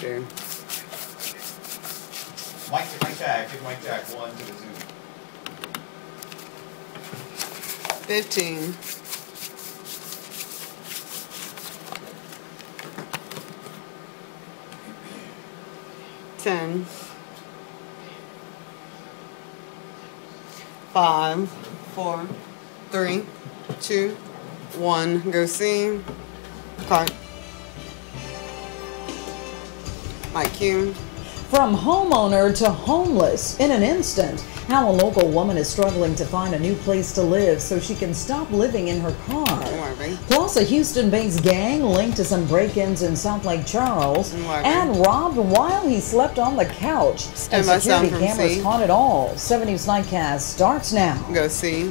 Dude. Mike Jack. Give Mike Jack 1 to the zoo. 15. 10. 5, 4, 3, 2, 1. Go see. Card. Mike Q. From homeowner to homeless in an instant, how a local woman is struggling to find a new place to live so she can stop living in her car. Plus, a Houston-based gang linked to some break-ins in South Lake Charles and robbed while he slept on the couch. And security cameras caught it all. 7 News Nightcast starts now. Go see.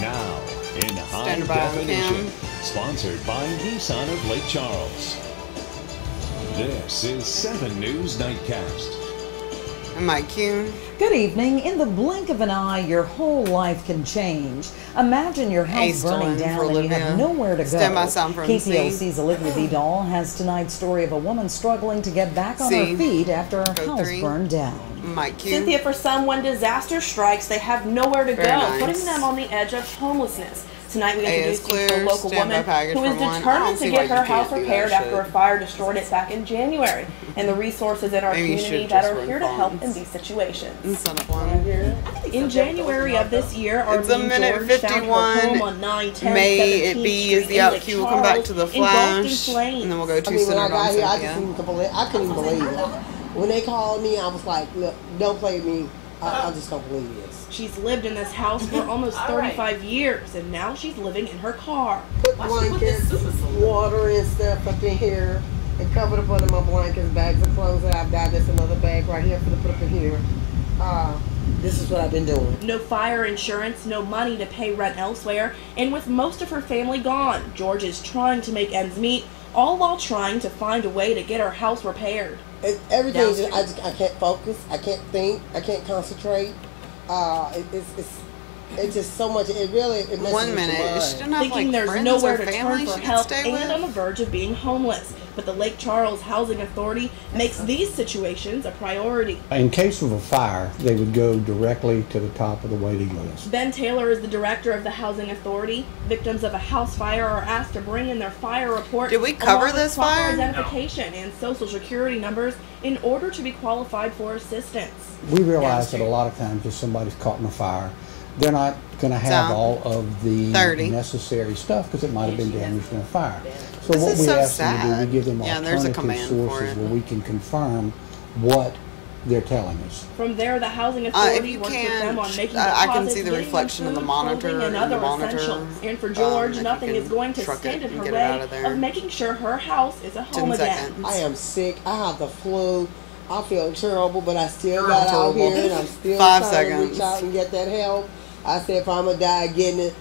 Now, in high definition, sponsored by Nissan of Lake Charles. This is 7 News Nightcast. Mike Q. Good evening. In the blink of an eye, your whole life can change. Imagine your house burning down and you have nowhere to go. KPLC's Olivia Vidal has tonight's story of a woman struggling to get back on her feet after her house burned down. Mike Q. Cynthia, for some, when disaster strikes, they have nowhere to go, putting them on the edge of homelessness. Tonight we introduced you to a local woman who is determined to get her house repaired after a fire destroyed it back in January, and the resources in our community that are here to help in these situations. In January of this year, our George found her home on 910 May it be is the out cue. We'll come back to the flash, and then we'll go to Center on Cynthia. I couldn't even believe it. When they called me, I was like, look, don't play me. I just don't believe this. She's lived in this house for almost 35 years, and now she's living in her car. Put blankets, water and stuff up in here, and covered up under my blankets, bags of clothes that I've got. There's another bag right here for to put up in here. This is what I've been doing. No fire insurance, no money to pay rent elsewhere, and with most of her family gone, George is trying to make ends meet, all while trying to find a way to get her house repaired. Everything, I can't focus, I can't think, I can't concentrate. It's just so much. It messes 1 minute. with your mind. Thinking there's nowhere to turn for help and on the verge of being homeless. But the Lake Charles Housing Authority makes these situations a priority. In case of a fire, they would go directly to the top of the waiting list. Ben Taylor is the director of the Housing Authority. Victims of a house fire are asked to bring in their fire report. Did we cover this fire? Identification and social security numbers in order to be qualified for assistance. We realize that a lot of times if somebody's caught in a fire, they're not going to have all of the necessary stuff because it might have been damaged in a fire. So what we ask them to do, we give them alternative sources where we can confirm what they're telling us. From there, the Housing Authority works with them on making deposits, I can see the reflection of the monitor and other essentials. And for George, nothing is going to stand in her way of making sure her house is a home again. I am sick. I have the flu. I feel terrible, but I still got out here and I'm still trying to reach out and get that help. I said if I'm going to die getting it,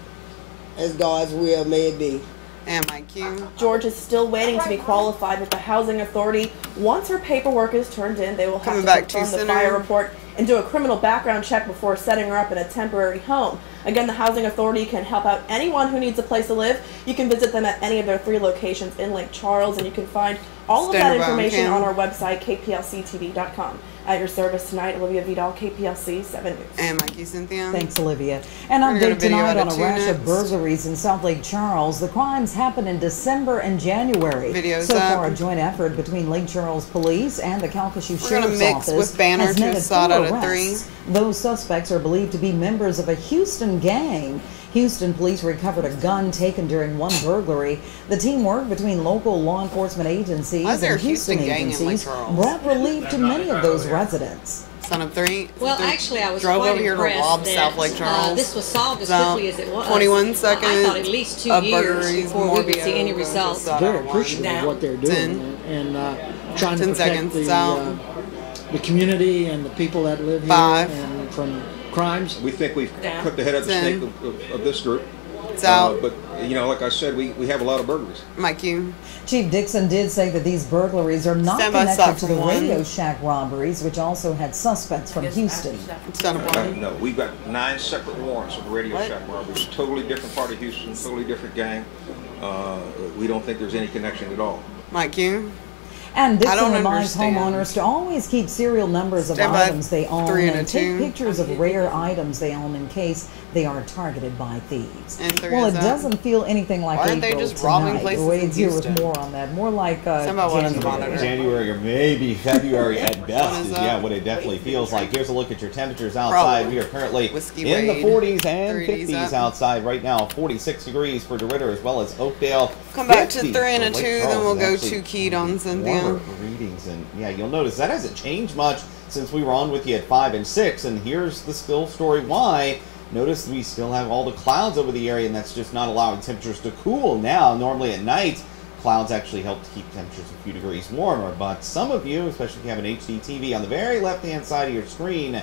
as God's will may it be. And Mike Q. George is still waiting to be qualified with the Housing Authority. Once her paperwork is turned in, they will have to confirm the fire report and do a criminal background check before setting her up in a temporary home. Again, the Housing Authority can help out anyone who needs a place to live. You can visit them at any of their 3 locations in Lake Charles, and you can find all of that information on our website, KPLC-TV.com. At your service tonight, Olivia Vidal, KPLC 7 News. And Mikey Cynthia. Thanks, Olivia. An update tonight on a rash of burglaries in South Lake Charles. The crimes happened in December and January. So far, a joint effort between Lake Charles Police and the Calcasieu Sheriff's Office has netted 4 arrests. Those suspects are believed to be members of a Houston gang. Houston police recovered a gun taken during one burglary. The team worked between local law enforcement agencies and Houston agencies brought relief to many of those residents. Son of 3. Well, actually, I was drove quite over here to rob South Lake Charles. This was solved as quickly as it was. 21 seconds. I thought at least 2 years before we would see any results. Very appreciative of what they're doing and trying to protect the community and the people that live here and from crimes. We think we've put the head of the snake of this group. It's out. But, you know, like I said, we have a lot of burglaries. Mike, you. Chief Dixon did say that these burglaries are not connected to the Radio Shack robberies, which also had suspects from Houston. No, we've got 9 separate warrants of Radio Shack robberies. Totally different part of Houston, totally different gang. We don't think there's any connection at all. Mike, you. And Dixon reminds homeowners to always keep serial numbers of items they own and take pictures of rare items they own in case they are targeted by thieves. Well, it doesn't feel anything like April they just robbing tonight. Wade's here with more on that. More like January or maybe February at best is what it definitely feels like. Here's a look at your temperatures outside. We are currently in the 40s and 50s outside right now. 46 degrees for DeRidder as well as Oakdale. Come back to 3 and a 2, then we'll go 2 keyed on Cynthia. Readings, and you'll notice that hasn't changed much since we were on with you at 5 and 6, and here's the still story why. Notice we still have all the clouds over the area, and that's just not allowing temperatures to cool now. Normally at night, clouds actually help to keep temperatures a few degrees warmer, but some of you, especially if you have an HD TV on the very left-hand side of your screen,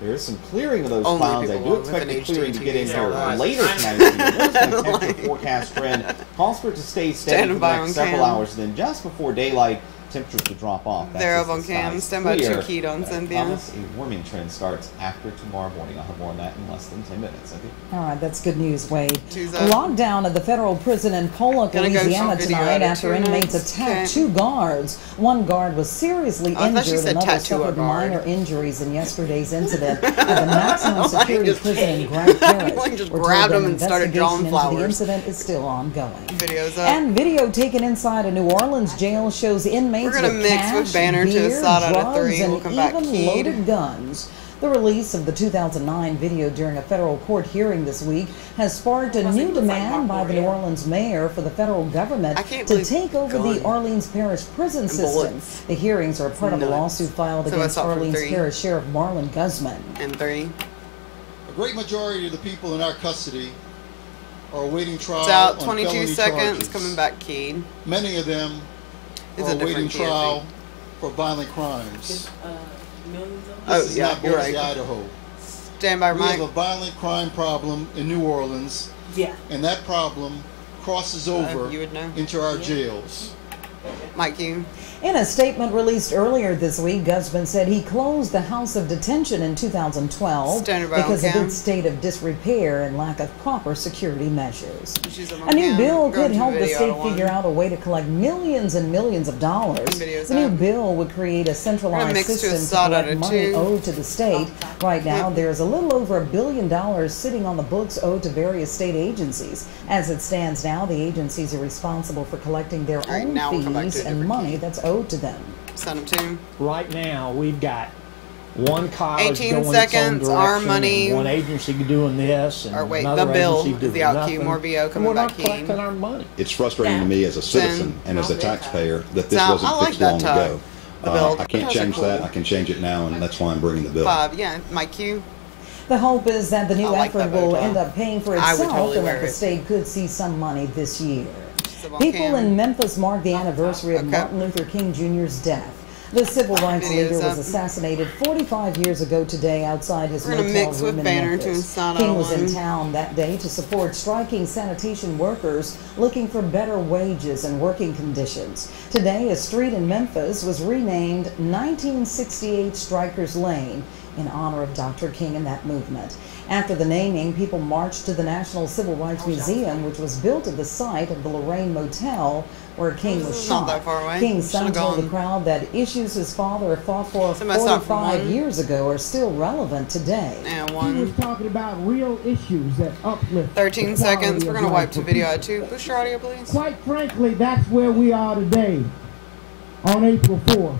there is some clearing of those clouds. I do expect the clearing to get in here later tonight. The temperature forecast trend calls for it to stay steady for the next several hours, and then just before daylight, temperatures to drop off. They're up on cam. Stand by 2 keyed on Cynthia. A warming trend starts after tomorrow morning. I'll have more on that in less than 10 minutes. All right, that's good news, Wade. Lockdown at the federal prison in Pollock, Louisiana tonight after inmates attacked 2 guards. One guard was seriously injured. Another suffered minor injuries in yesterday's incident at the maximum security prison in Grand Parish. Just grabbed him and started drawing flowers. The incident is still ongoing. Videos up. And video taken inside a New Orleans jail shows inmates we're gonna with mix cash, with banner beer, to a side out of drugs, 3. We'll and come back even loaded guns. The release of the 2009 video during a federal court hearing this week has sparked a new demand by the New Orleans mayor for the federal government to take over the Orleans Parish prison system. The hearings are part of a lawsuit filed against Orleans Parish Sheriff Marlon Guzman. And 3. A great majority of the people in our custody are awaiting trial. It's out. On 22 seconds. Charges. Coming back keyed. Many of them are awaiting trial for violent crimes. This is not Boise, Idaho. Stand by, Mike. We have a violent crime problem in New Orleans. And that problem crosses over into our jails. Mike, you. In a statement released earlier this week, Guzman said he closed the House of Detention in 2012 because of its state of disrepair and lack of proper security measures. A new bill could help the state figure out a way to collect millions and millions of dollars. The new bill would create a centralized system to collect money owed to the state. Right now, there's a little over $1 billion sitting on the books owed to various state agencies. As it stands now, the agencies are responsible for collecting their own fees and money that's owed to them. Send them to. Right now, we've got one college 18 going seconds, its own our direction, money. and one agency doing this, and or wait, another the bill agency doing the out nothing. queue, more VO coming back in. We're not collecting our money. It's frustrating to me as a citizen and as a taxpayer that this wasn't fixed long ago. I can't change that. I can change it now, and that's why I'm bringing the bill. 5, yeah, my cue. The hope is that the new effort will end up paying for itself and that the state could see some money this year. People in Memphis mark the anniversary of Martin Luther King Jr.'s death. The civil rights leader was assassinated 45 years ago today outside his motel room in Memphis. King was in town that day to support striking sanitation workers looking for better wages and working conditions. Today, a street in Memphis was renamed 1968 Strikers Lane in honor of Dr. King and that movement. After the naming, people marched to the National Civil Rights Museum, which was built at the site of the Lorraine Motel where King was shot. King's son told the crowd that issues his father fought for 45 years ago are still relevant today. And He was talking about real issues that uplift 13 seconds. We're going to wipe to video out too. Push your audio, please. Quite frankly, that's where we are today on April 4th,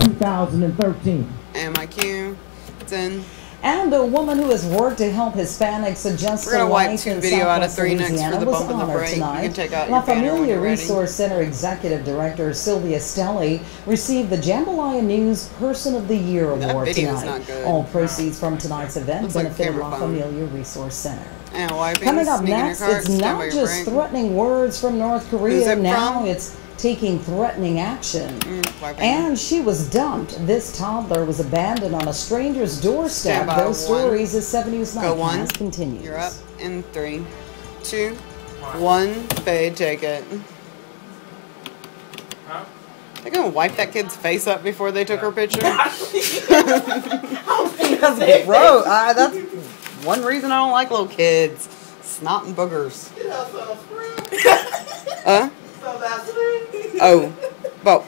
2013. And my cue. It's in. And a woman who has worked to help Hispanics adjust to life in Southwest Louisiana was honored tonight. La Familia Resource Center Executive Director Sylvia Stelly received the Jambalaya News Person of the Year Award tonight. All proceeds from tonight's event benefited La Familia Resource Center. Coming up next, it's not just threatening words from North Korea. Now it's taking threatening action. And she was dumped. This toddler was abandoned on a stranger's doorstep. Those stories as 7 News Nightcast continues. You're up in 3, 2, 1. Fade, take it. They're gonna wipe that kid's face up before they took her picture. That's gross. That's one reason I don't like little kids. Snot and boogers. Oh, well.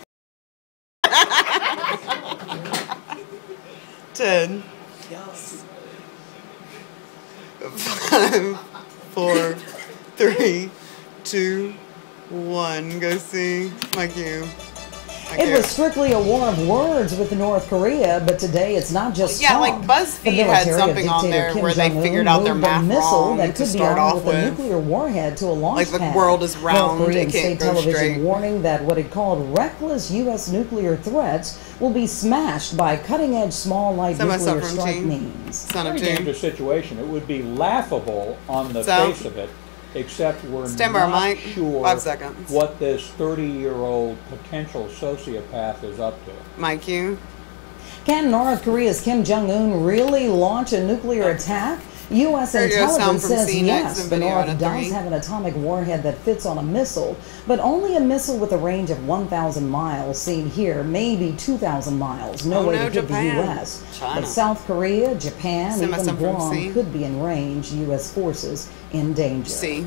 10. Yes. 5, 4, 3, 2, 1. Go see my cue. It was strictly a war of words with North Korea, but today it's not just yeah, talk. like BuzzFeed had something on there where they figured out their math wrong that could to be start armed off with a with. nuclear warhead to a launch Like the pad. world is round, North Korean it can't state go television straight. warning that what it called reckless U.S. nuclear threats will be smashed by cutting-edge small light nuclear strike means. Very dangerous situation. It would be laughable on the So, face of it, except we're stand by, not Mike. sure 5 seconds. what this 30-year-old potential sociopath is up to. My cue. Can North Korea's Kim Jong-un really launch a nuclear attack? U.S. intelligence says yes, the North does have an atomic warhead that fits on a missile, but only a missile with a range of 1,000 miles, seen here, maybe 2,000 miles. No way to hit the U.S. But South Korea, Japan, even Guam could be in range. U.S. forces in danger.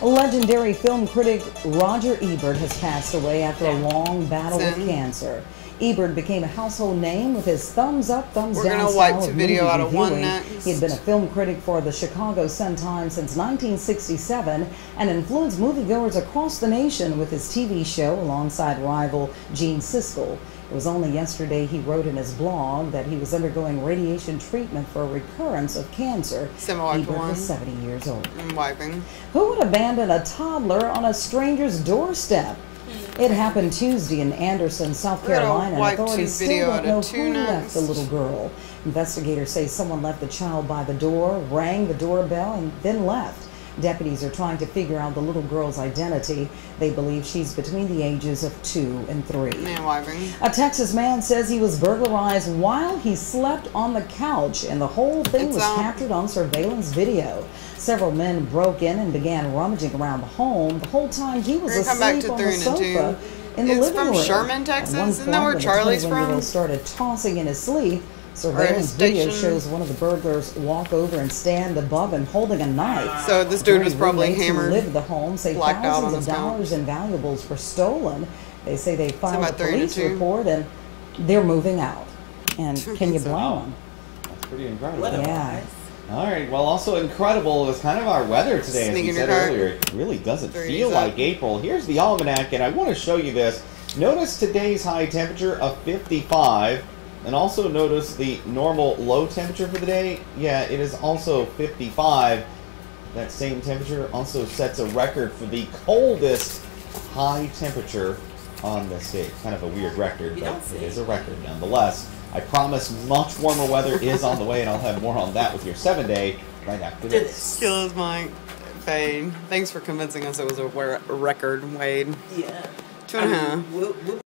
Legendary film critic Roger Ebert has passed away after a long battle with cancer. Ebert became a household name with his thumbs up, thumbs down style of movie reviewing. He had been a film critic for the Chicago Sun-Times since 1967 and influenced moviegoers across the nation with his TV show alongside rival Gene Sisson. It was only yesterday he wrote in his blog that he was undergoing radiation treatment for a recurrence of cancer. Ebert was 70 years old. I'm wiping. Who would abandon a toddler on a stranger's doorstep? It happened Tuesday in Anderson, South Carolina, and authorities still don't know who left the little girl. Investigators say someone left the child by the door, rang the doorbell, and then left. Deputies are trying to figure out the little girl's identity. They believe she's between the ages of 2 and 3. A Texas man says he was burglarized while he slept on the couch, and the whole thing was captured on surveillance video. Several men broke in and began rummaging around the home. The whole time he was asleep on the sofa in the living room. It's from Sherman, Texas. At one Isn't that where point, Charlie's when the 21-year-old from? started tossing in his sleep. Surveillance video shows one of the burglars walk over and stand above him holding a knife. So this dude was probably Roommates who hammered, lived at the home say blacked out on thousands his of dollars in valuables were stolen. They say they filed a about 3 to police 2. report and they're moving out. And can you blame them? That's pretty incredible. Yeah. All right. Well, also incredible was kind of our weather today, as we said earlier. It really doesn't feel like April. Here's the almanac, and I want to show you this. Notice today's high temperature of 55, and also notice the normal low temperature for the day. Yeah, it is also 55. That same temperature also sets a record for the coldest high temperature on this day. Kind of a weird record, but it is a record nonetheless. I promise much warmer weather is on the way, and I'll have more on that with your 7-day right after this. Kills Mike. Fade. Thanks for convincing us it was a record, Wade. Yeah. 2.5.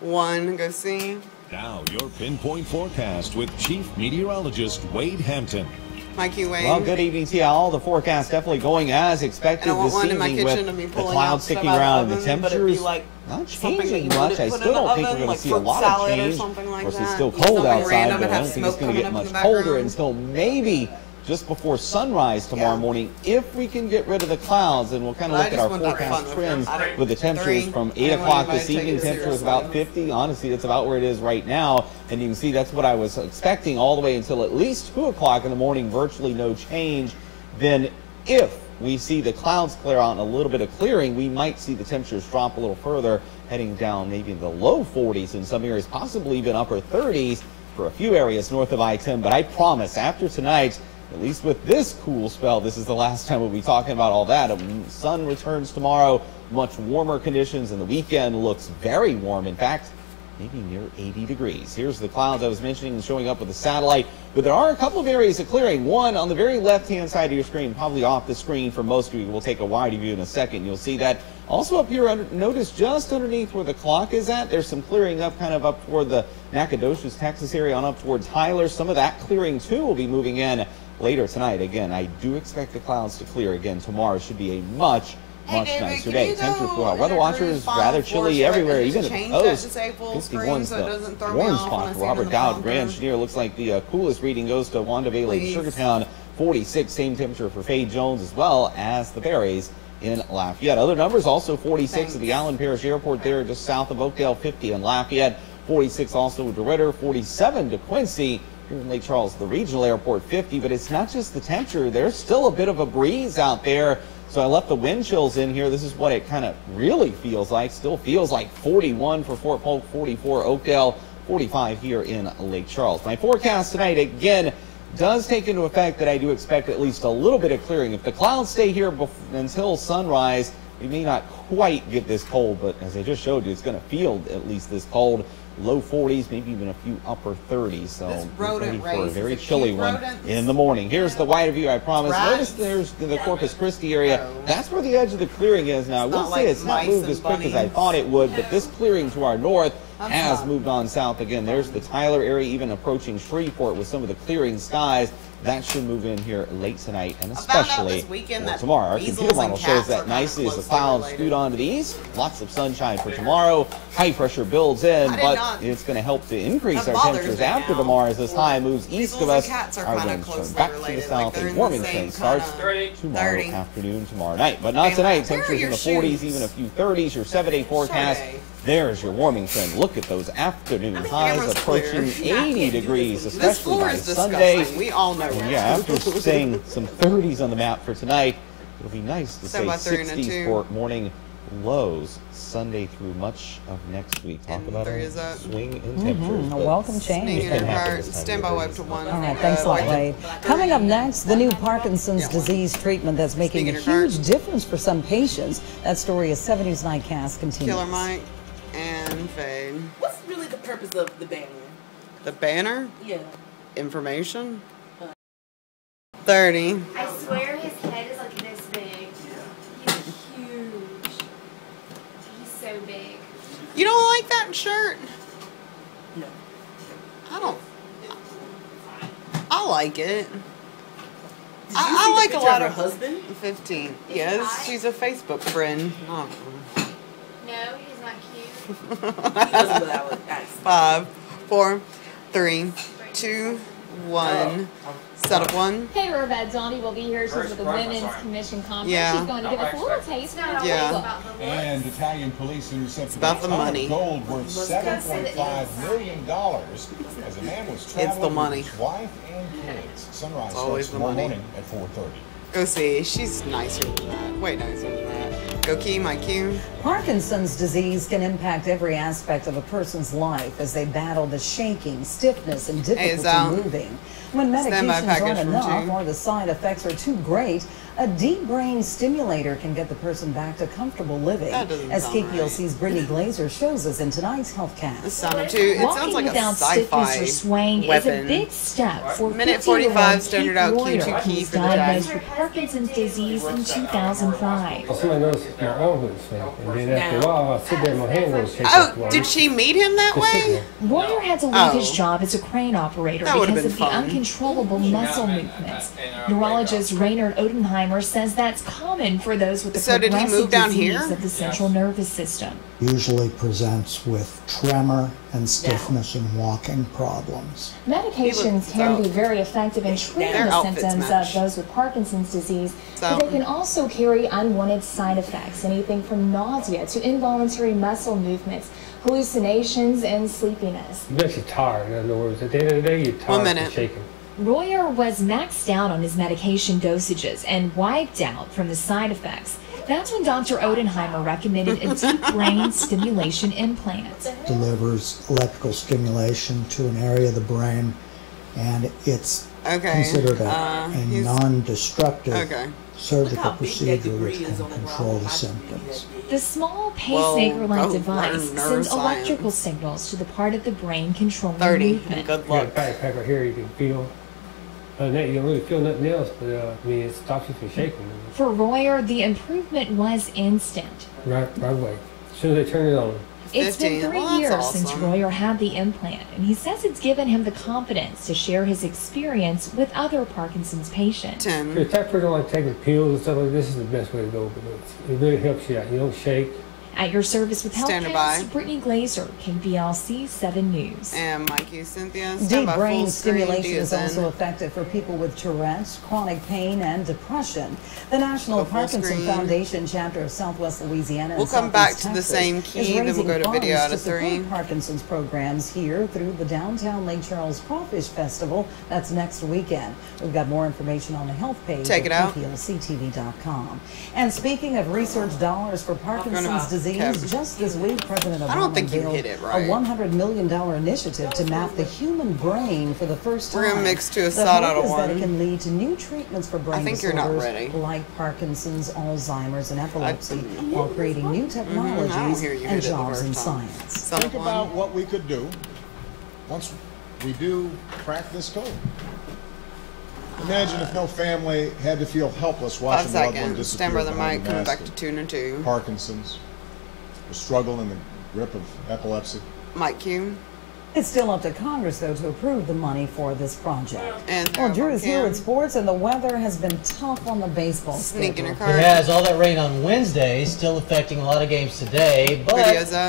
1. Go see. Now your pinpoint forecast with Chief Meteorologist Wade Hampton. Mikey Wade. Well, good evening to you all. The forecast definitely going as expected this evening with the clouds sticking around and the temperatures not changing much. I still don't think we're going to see a lot of change. Of course, it's still cold outside, but I don't think it's going to get much colder until maybe just before sunrise tomorrow morning, if we can get rid of the clouds. And we'll kind of look at our forecast trends with the temperatures from 8 o'clock this evening. Temperature is about 50. Honestly, that's about where it is right now. And you can see that's what I was expecting all the way until at least 2 o'clock in the morning, virtually no change. Then if we see the clouds clear out and a little bit of clearing, we might see the temperatures drop a little further, heading down maybe in the low 40s in some areas, possibly even upper 30s for a few areas north of I-10. But I promise, after tonight, at least with this cool spell, this is the last time we'll be talking about all that. Sun returns tomorrow, much warmer conditions, and the weekend looks very warm. In fact, maybe near 80 degrees. Here's the clouds I was mentioning showing up with the satellite. But there are a couple of areas of clearing. One on the very left-hand side of your screen, probably off the screen for most of you. We'll take a wide view in a second. You'll see that. Also up here, notice just underneath where the clock is at, there's some clearing up kind of up toward the Nacogdoches, Texas area on up towards Tyler. Some of that clearing, too, will be moving in later tonight. Again, I do expect the clouds to clear again. Tomorrow should be a much nicer day. Temperatures for our weather watchers rather chilly everywhere, even at the coast. 51's the warm spot for Robert Dowd, Grand Chenier. Looks like the coolest reading goes to Wanda Bailey, Sugartown. 46, same temperature for Faye Jones as well as the Berries in Lafayette. Other numbers also 46 at the Allen Parish Airport there just south of Oakdale, 50 in Lafayette, 46 also to Ritter, 47 to Quincy. Here in Lake Charles, the regional airport, 50, but it's not just the temperature. There's still a bit of a breeze out there. So I left the wind chills in here. This is what it kind of really feels like. Still feels like 41 for Fort Polk, 44 Oakdale, 45 here in Lake Charles. My forecast tonight, again, does take into effect that I do expect at least a little bit of clearing. If the clouds stay here until sunrise, we may not quite get this cold, but as I just showed you, it's going to feel at least this cold. Low 40s, maybe even a few upper 30s. So get ready for a very chilly one in the morning. Here's the wider view, I promise. Notice there's the Corpus Christi area. That's where the edge of the clearing is now. I will say it's not moved as quick as I thought it would, but this clearing to our north has moved on south again. There's the Tyler area, even approaching Shreveport with some of the clearing skies. That should move in here late tonight and especially tomorrow. Our computer model shows that nicely as the clouds scoot onto the east. Lots of sunshine for tomorrow. High pressure builds in, but it's going to help to increase our temperatures after tomorrow as this high moves east of us. Our winds turn back to the south. A warming trend starts tomorrow afternoon, tomorrow night. But not tonight. Temperatures in the 40s, even a few 30s. Your 7-day forecast. There's your warming trend. Look at those afternoon highs approaching 80 degrees, especially by Sunday. We all know. Yeah, after saying some 30s on the map for tonight, it'll be nice to say 60s for morning lows Sunday through much of next week. Talk about a swing in temperatures. A welcome change. Standby wipe to 1. All right, thanks a lot, Wade. Coming up next, the new Parkinson's disease treatment that's making a huge difference for some patients. That story is 7 News Nightcast continues. Killer Mike and Fade. What's really the purpose of the banner? The banner? Yeah. Information? 30. I swear his head is like this big. He's huge. He's so big. You don't like that shirt? No. I don't. I like it. I like a lot of her husband. 15. Yes, she's a Facebook friend. Oh. No, he's not cute. He doesn't without it. 5, 4, 3, 2, 1. Set up 1. Hey, Rebecca, Donnie will be here. She's with the Women's Commission Conference. Yeah. She's going to give us a little taste. Yeah. And Italian police intercepted about the money. Gold worth $7.5 million as a man was traveling with his wife and kids. Sunrise starts tomorrow morning at 4:30. Go see. She's nicer than that. Way nicer than that. Go Key, my Q. Parkinson's disease can impact every aspect of a person's life as they battle the shaking, stiffness, and difficulty moving. When medications aren't enough or the side effects are too great, a deep brain stimulator can get the person back to comfortable living, as KPLC's Brittany Glazer shows us in tonight's HealthCast. It sounds like a sci-fi or swaying weapon. is a big step for Minute 45 standard out Q2 key for the diagnosed with Parkinson's disease in 2005. Somebody noticed my arm would swing, and then after a while, I sit there and my hand goes shaking. Oh, did she meet him that way? Royer had to leave his job as a crane operator because of the uncontrollable muscle movements. Neurologist Raynard Odenheimer says that's common for those with the progressive disease of the central nervous system. Usually presents with tremor and stiffness and walking problems. Medications can be very effective in treating the symptoms of those with Parkinson's disease, but they can also carry unwanted side effects, anything from nausea to involuntary muscle movements, hallucinations, and sleepiness. You bet you're tired, in other words. At the end of the day, you're tired and shaking. Royer was maxed out on his medication dosages and wiped out from the side effects. That's when Dr. Odenheimer recommended a deep brain stimulation implant. Delivers electrical stimulation to an area of the brain, and it's considered a non-destructive surgical procedure which can control the symptoms. The small pacemaker-like device sends electrical signals to the part of the brain controlling movement. Good luck. You got a backpack right here you can feel. You don't really feel nothing else, but I mean, it stops you from shaking. For Royer, the improvement was instant. Right away. As soon as they turn it on. It's been 3 years since Royer had the implant, and he says it's given him the confidence to share his experience with other Parkinson's patients. If you're a type person don't like taking pills and stuff like this, is the best way to go. It really helps you out. You don't shake. At your service with Standing Healthcast, Brittany Glazer, KPLC 7 News. And Mikey, Cynthia. Deep brain stimulation is also effective for people with Tourette's, chronic pain, and depression. The National Parkinson Foundation chapter of Southwest Louisiana we'll come back to the same key, then we'll go to video out of 3. Parkinson's programs here through the Downtown Lake Charles Crawfish Festival. That's next weekend. We've got more information on the health page at KPLC-TV.com. And speaking of research dollars for Parkinson's disease, just this week, President Obama unveiled a $100 million initiative to map the human brain for the first time. We're going to mix 2 aside out of 1. That it can lead to new treatments for brain disorders like Parkinson's, Alzheimer's, and epilepsy, while creating new technologies and jobs in science. Think about what we could do once we do crack this code. Imagine if no family had to feel helpless watching loved one disappear. Stand by the mic, coming back to 2 and 2. Parkinson's, the struggle in the grip of epilepsy. Mike Q. It's still up to Congress, though, to approve the money for this project. And well, Drew is here with sports, and the weather has been tough on the baseball schedule. It has. All that rain on Wednesday, still affecting a lot of games today. But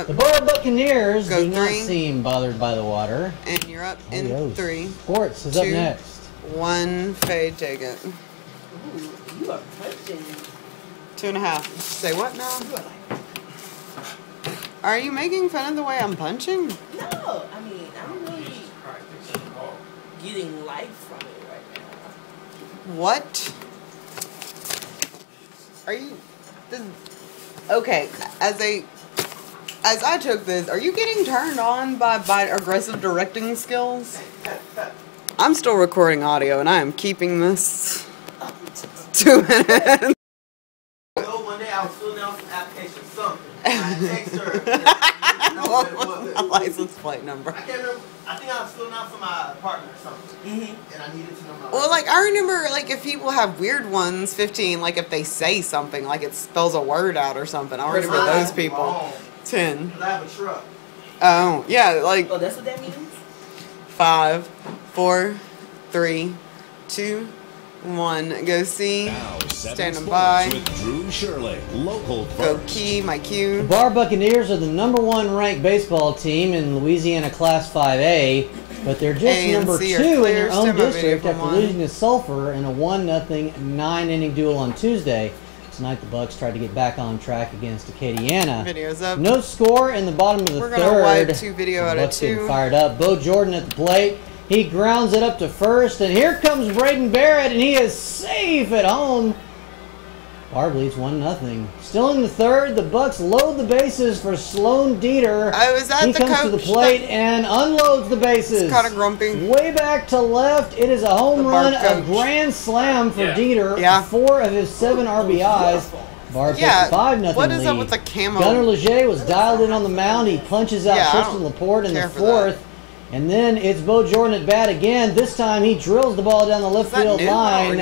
the Bar Buccaneers do not seem bothered by the water. And you're up in 3. Sports is up next. 1, Fade, take it. Ooh, you are punching. 2.5. Say what now? Are you making fun of the way I'm punching? No, I mean, I'm really getting life from it right now. What? Are you... Okay, as I took this, are you getting turned on by aggressive directing skills? I'm still recording audio, and I am keeping this 2 minutes. One day I was filling out some application something. I text her. What was my license plate number? I can't remember. I think I was filling out for my partner or something. And I needed to know my Well, like, I remember, like, if people have weird ones, 15, like, if they say something, like, it spells a word out or something. I remember those people. 10. I have a truck. Oh, yeah, like... Oh, that's what that means? 5, 4, 3, 2, 1. Go see. Standing by. With Drew Shirley, local Go Key, my cue. The Bar Buccaneers are the #1 ranked baseball team in Louisiana Class 5A, but they're just #2 in their own district after losing to Sulphur in a 1-0 9-inning duel on Tuesday. Tonight the Bucks tried to get back on track against Acadiana. Video's up. No score in the bottom of the We're third. gonna wipe 2 video out of 2. Bucks getting fired up. Bo Jordan at the plate. He grounds it up to first, and here comes Braden Barrett, and he is safe at home. Barb leads 1-0. Still in the third, the Bucks load the bases for Sloan Dieter. He comes to the plate and unloads the bases. Kind of grumpy. Way back to left, it is a home run, a grand slam for Dieter. 4 of his 7 RBIs. Barb takes a 5-0 lead. What is up with the camo? Gunnar Leger was dialed in on the mound. He punches out Tristan Laporte in the 4th. And then it's Bo Jordan at bat again. This time he drills the ball down the left field line.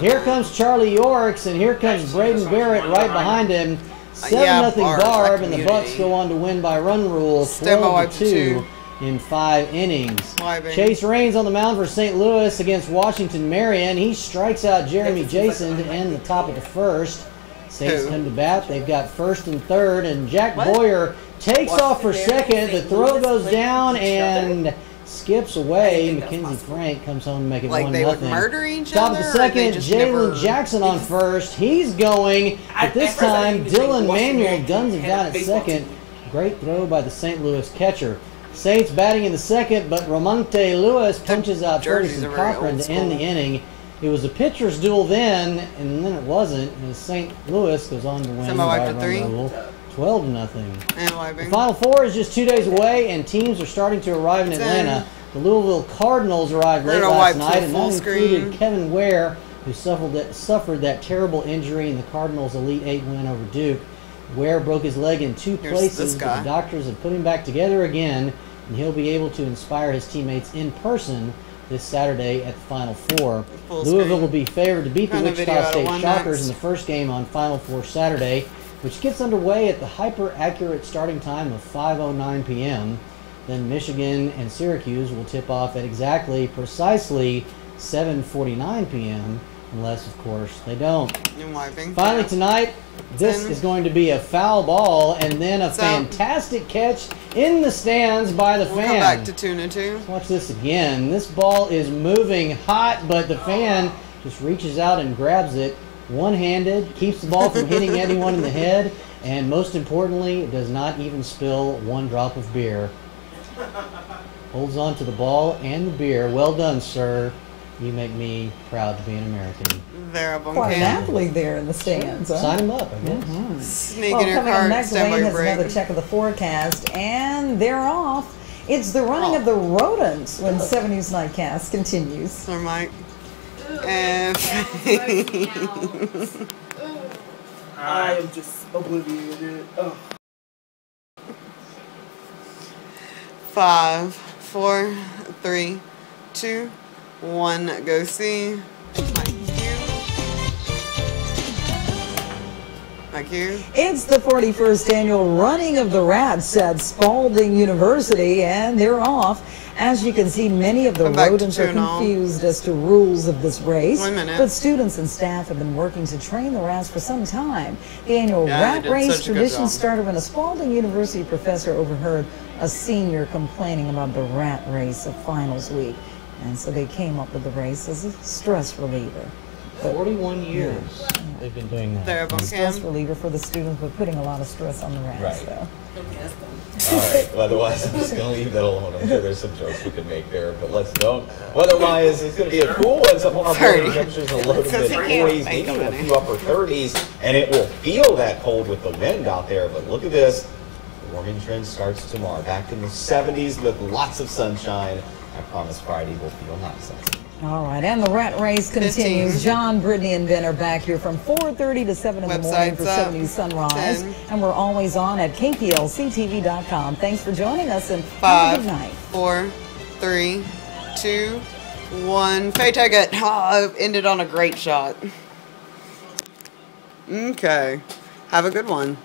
Here comes Charlie Yorks, and here comes Braden Barrett right behind him. 7-0 Barb, and the Bucks go on to win by run rule 12-2 in 5 innings. Chase Raines on the mound for St. Louis against Washington Marion. He strikes out Jeremy Jason to end the top of the first. Saints come to bat. They've got first and third, and Jack Boyer takes off for second. The throw goes down and skips away. Mackenzie Frank comes home to make it 1-0. Top of the second, Jalen Jackson on first. He's going, but this time Dylan Manuel guns him down at second. Great throw by the St. Louis catcher. Saints batting in the second, but Ramonte Lewis punches out Ferguson Cochran to end the inning. It was a pitcher's duel then, and then it wasn't. And St. Louis goes on to win by run rule 12-0. The Final Four is just 2 days away, and teams are starting to arrive in Atlanta. The Louisville Cardinals arrived late last night, and that included Kevin Ware, who suffered that terrible injury in the Cardinals' Elite 8 win over Duke. Ware broke his leg in 2 places, but the doctors have put him back together again, and he'll be able to inspire his teammates in person this Saturday at the Final Four. Louisville will be favored to beat the Wichita State Shockers in the first game on Final Four Saturday, which gets underway at the hyper-accurate starting time of 5:09 p.m. Then Michigan and Syracuse will tip off at precisely 7:49 p.m. Unless, of course, they don't. And wiping. Finally tonight, this is going to be a foul ball and then a fantastic catch in the stands by the fan. We'll come back to Tuna too. Let's watch this again. This ball is moving hot, but the fan just reaches out and grabs it one-handed, keeps the ball from hitting anyone in the head, and most importantly, it does not even spill one drop of beer. Holds on to the ball and the beer. Well done, sir. You make me proud to be an American. There up on quite an athlete there in the stands. Huh? Sign him up, I guess. Sneak in your car, next, stand by Wayne your has break. another check of the forecast, and they're off. It's the running of the rodents when 7 News Nightcast continues. Sir Mike. I am just obliviated. Oh. 5, 4, 3, 2, 1. Go see. Thank you. It's the 41st annual Running of the Rats at Spalding University, and they're off. As you can see, many of the rodents are confused as to rules of this race, but students and staff have been working to train the rats for some time. The annual rat race tradition started when a Spalding University professor overheard a senior complaining about the rat race of finals week, and so they came up with the race as a stress reliever. 41 years they've been doing that. Stress reliever for the students, but putting a lot of stress on the rats, though. All right. Well, otherwise, I'm just going to leave that alone. I'm sure there's some jokes we could make there, but let's don't. Otherwise, it's going to be a cool one. Some of our temperatures a low to mid-40s, maybe even a few upper 30s, and it will feel that cold with the wind out there. But look at this. The warming trend starts tomorrow. Back in the 70s with lots of sunshine. I promise Friday will feel nice. All right, and the rat race continues. John, Brittany, and Ben are back here from 4:30 to 7 in the morning for 7 News Sunrise. And we're always on at KPLC-TV.com. Thanks for joining us, and have a good night. 4, 3, 2, 1. Faye, take it. Oh, ended on a great shot. Okay. Have a good one.